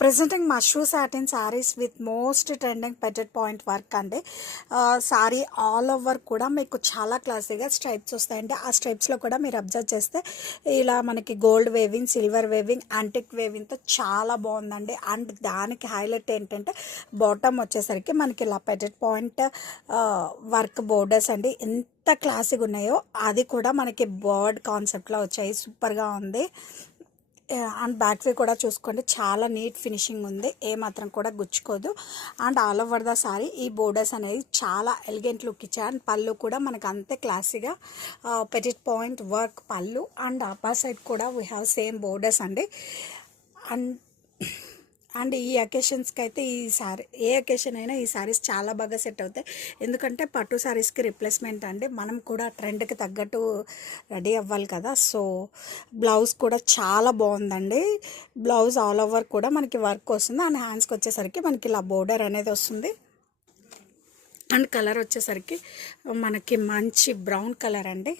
Presenting mashru satin saris with most trending పెటెడ్ point work అండి. Sari all over కూడా మీకు చాలా క్లాసీగా స్ట్రైప్స్ వస్తాయండి. ఆ స్ట్రైప్స్లో కూడా మీరు అబ్జర్వ్ చేస్తే ఇలా మనకి gold weaving, silver weaving, antique వేవింగ్తో చాలా బాగుందండి. అండ్ దానికి హైలైట్ ఏంటంటే బాటమ్ వచ్చేసరికి మనకి ఇలా పెటెడ్ పాయింట్ వర్క్ బోర్డర్స్ అండి. ఎంత క్లాసీగా ఉన్నాయో అది కూడా మనకి బర్డ్ కాన్సెప్ట్లో వచ్చాయి. సూపర్గా ఉంది. అండ్ బ్యాక్ వే కూడా చూసుకోండి, చాలా నీట్ ఫినిషింగ్ ఉంది, ఏమాత్రం కూడా గుచ్చుకోదు. And all over the sari ఈ బోర్డర్స్ అనేది చాలా ఎలిగెంట్ లుక్ ఇచ్చాయి. అండ్ పళ్ళు కూడా మనకు అంతే క్లాసీగా పెటిట్ పాయింట్ వర్క్ పళ్ళు. అండ్ అప్పర్ సైడ్ కూడా వీ హ్యావ్ సేమ్ బోర్డర్స్ అండి. అండ్ అండ్ ఈ అకేషన్స్కి అయితే ఈ సారీ, ఏ అకేషన్ అయినా ఈ సారీస్ చాలా బాగా సెట్ అవుతాయి. ఎందుకంటే పట్టు సారీస్కి రిప్లేస్మెంట్ అండి. మనం కూడా ట్రెండ్కి తగ్గట్టు రెడీ అవ్వాలి కదా. సో బ్లౌజ్ కూడా చాలా బాగుందండి. బ్లౌజ్ ఆల్ ఓవర్ కూడా మనకి వర్క్ వస్తుంది. అండ్ హ్యాండ్స్కి వచ్చేసరికి మనకి ఇలా బోర్డర్ అనేది వస్తుంది. అండ్ కలర్ వచ్చేసరికి మనకి మంచి బ్రౌన్ కలర్ అండి.